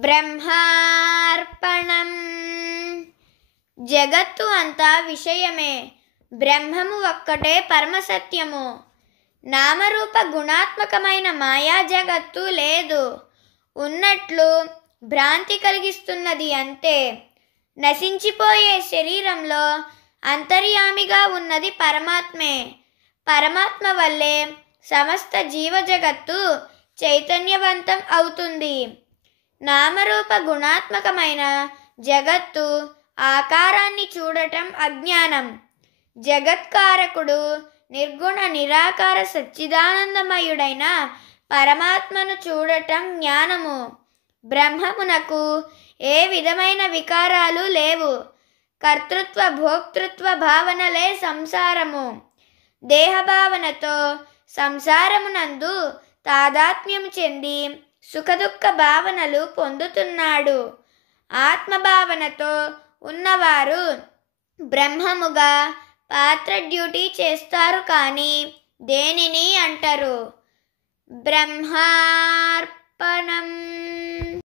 బ్రహ్మార్పణం. జగత్తు అంతా విషయమే, బ్రహ్మము ఒక్కటే పరమసత్యము. నామరూప గుణాత్మకమైన మాయా జగత్తు లేదు. ఉన్నట్లు భ్రాంతి కలిగిస్తున్నది అంతే. నశించిపోయే శరీరంలో అంతర్యామిగా ఉన్నది పరమాత్మే. పరమాత్మ వల్లే సమస్త జీవ జగత్తు చైతన్యవంతం అవుతుంది. నామరూప గుణాత్మకమైన జగత్తు ఆకారాన్ని చూడటం అజ్ఞానం. జగత్కారకుడు నిర్గుణ నిరాకార సచ్చిదానందమయుడైన పరమాత్మను చూడటం జ్ఞానము. బ్రహ్మమునకు ఏ విధమైన వికారాలు లేవు. కర్తృత్వ భోక్తృత్వ భావనలే సంసారము. దేహభావనతో సంసారమునందు తాదాత్మ్యము చెంది సుఖదుఖ భావనలు పొందుతున్నాడు. ఆత్మభావనతో ఉన్నవారు బ్రహ్మముగా పాత్ర డ్యూటీ చేస్తారు కానీ దేనిని అంటారు. బ్రహ్మార్పణం.